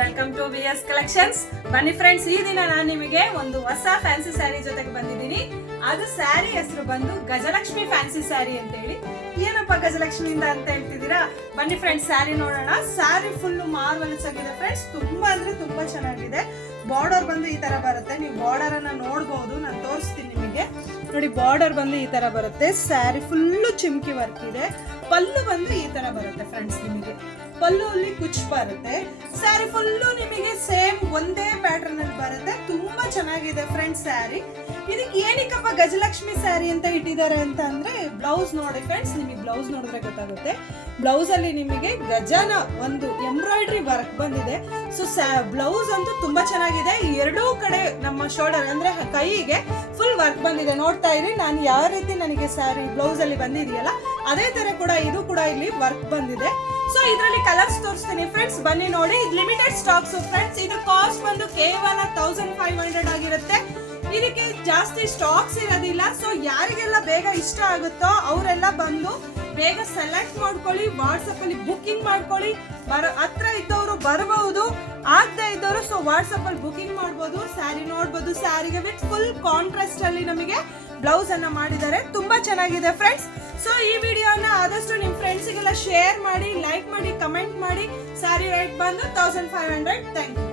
Welcome to VS collections. ಬನ್ನಿ friends, ಈ ದಿನ ನಾನು ನಿಮಗೆ ಒಂದು ಹೊಸ ಫ್ಯಾನ್ಸಿ ಸ್ಯಾರಿ ಜೊತೆಗೆ ಬಂದಿದ್ದೀನಿ. ಅದು ಸ್ಯಾರಿ ಹೆಸರು ಬಂದು ಗಜಲಕ್ಷ್ಮಿ ಫ್ಯಾನ್ಸಿ ಸ್ಯಾರಿ ಅಂತ ಹೇಳಿ. ಏನಪ್ಪ ಗಜಲಕ್ಷ್ಮಿಯಿಂದ ಅಂತ ಹೇಳ್ತಿದ್ದೀರಾ? ಬನ್ನಿ ಫ್ರೆಂಡ್ಸ್, ಸ್ಯಾರಿ ನೋಡೋಣ. ಸ್ಯಾರಿ ಫುಲ್ ಮಾರ್ವಲ್ಸ್ ಆಗಿದೆ ಫ್ರೆಂಡ್ಸ್, ತುಂಬಾ ಅಂದ್ರೆ ತುಂಬಾ ಚೆನ್ನಾಗಿದೆ. ಬಾರ್ಡರ್ ಬಂದು ಈ ತರ ಬರುತ್ತೆ, ನೀವು ಬಾರ್ಡರ್ ಅನ್ನ ನೋಡಬಹುದು. ನಾನು ತೋರಿಸ್ತೀನಿ ನಿಮಗೆ. ನೋಡಿ, ಬಾರ್ಡರ್ ಬಂದು ಈ ತರ ಬರುತ್ತೆ. ಸ್ಯಾರಿ ಫುಲ್ಲು ಚಿಮ್ಕಿ ವರ್ಕ್ ಇದೆ. ಪಲ್ಲು ಬಂದು ಈ ತರ ಬರುತ್ತೆ ಫ್ರೆಂಡ್ಸ್. ನಿಮಗೆ ಪಲ್ಲು ಅಲ್ಲಿ ಕುಚ್ ಬರುತ್ತೆ. ಸ್ಯಾರಿ ಫುಲ್ಲು ನಿಮಗೆ ಸೇಮ್ ಒಂದೇ ಪ್ಯಾಟರ್ನ್ ಅಲ್ಲಿ ಬರುತ್ತೆ. ತುಂಬಾ ಚೆನ್ನಾಗಿದೆ ಫ್ರೆಂಡ್ಸ್ ಸ್ಯಾರಿ. ಇದಕ್ಕೆ ಏನಕ್ಕಪ್ಪ ಗಜಲಕ್ಷ್ಮಿ ಸ್ಯಾರಿ ಅಂತ ಇಟ್ಟಿದ್ದಾರೆ ಅಂತ ಅಂದ್ರೆ, ಬ್ಲೌಸ್ ನೋಡಿ ಫ್ರೆಂಡ್ಸ್, ನಿಮಗೆ ಬ್ಲೌಸ್ ನೋಡಿದ್ರೆ ಗೊತ್ತಾಗುತ್ತೆ. ಬ್ಲೌಸ್ ಅಲ್ಲಿ ನಿಮಗೆ ಗಜನ ಒಂದು ಎಂಬ್ರಾಯ್ಡ್ರಿ ವರ್ಕ್ ಬಂದಿದೆ. ಸೊ ಬ್ಲೌಸ್ ಅಂತೂ ತುಂಬಾ ಚೆನ್ನಾಗಿದೆ. ಎರಡೂ ಕಡೆ ನಮ್ಮ ಶೋಲ್ಡರ್ ಅಂದ್ರೆ ಕೈಗೆ ಫುಲ್ ವರ್ಕ್ ಬಂದಿದೆ. ನೋಡ್ತಾ ಇರಿ, ನಾನು ಯಾವ ರೀತಿ ನನಗೆ ಸ್ಯಾರಿ ಬ್ಲೌಸ್ ಅಲ್ಲಿ ಬಂದಿದೆಯಲ್ಲ ಅದೇ ತರ ಕೂಡ ಇದು ಕೂಡ ಇಲ್ಲಿ ವರ್ಕ್ ಬಂದಿದೆ. ಸೊ ಇದರಲ್ಲಿ ಕಲರ್ಸ್ ತೋರಿಸ್ತೀನಿ ಫ್ರೆಂಡ್ಸ್, ಬನ್ನಿ ನೋಡಿ. Limited stocks friends. ಇದು ಕಾಸ್ಟ್ ಬಂದು ಕೇವಲ 1500 ಆಗಿರುತ್ತೆ. ಇದಕ್ಕೆ ಜಾಸ್ತಿ ಸ್ಟಾಕ್ಸ್ ಇರೋದಿಲ್ಲ. ಸೊ ಯಾರಿಗೆಲ್ಲ ಬೇಗ ಇಷ್ಟ ಆಗುತ್ತೋ ಅವರೆಲ್ಲ ಬಂದು ಬೇಗ ಸೆಲೆಕ್ಟ್ ಮಾಡ್ಕೊಳ್ಳಿ. ವಾಟ್ಸಪ್ ಅಲ್ಲಿ ಬುಕಿಂಗ್ ಮಾಡ್ಕೊಳ್ಳಿ. ಹತ್ರ ಇದ್ದವರು ಬರಬಹುದು, ಆಗದೆ ಇದ್ದವರು ಸೊ ವಾಟ್ಸಪ್ ಅಲ್ಲಿ ಬುಕಿಂಗ್ ಮಾಡಬಹುದು. ಸ್ಯಾರಿ ನೋಡಬಹುದು. ಸ್ಯಾರಿಗೆ ವಿತ್ ಫುಲ್ ಕಾಂಟ್ರಾಸ್ಟ್ ಅಲ್ಲಿ ನಮಗೆ ಬ್ಲೌಸ್ ಅನ್ನ ಮಾಡಿದ್ದಾರೆ. ತುಂಬಾ ಚೆನ್ನಾಗಿದೆ ಫ್ರೆಂಡ್ಸ್. ಸೊ ಈ ವಿಡಿಯೋನ ಆದಷ್ಟು ನಿಮ್ಮ ಫ್ರೆಂಡ್ಸ್ಗೆಲ್ಲ ಶೇರ್ ಮಾಡಿ, ಲೈಕ್ ಮಾಡಿ, ಕಮೆಂಟ್ ಮಾಡಿ. ಸ್ಯಾರಿ ರೇಟ್ ಬಂದು 1500. Thank you.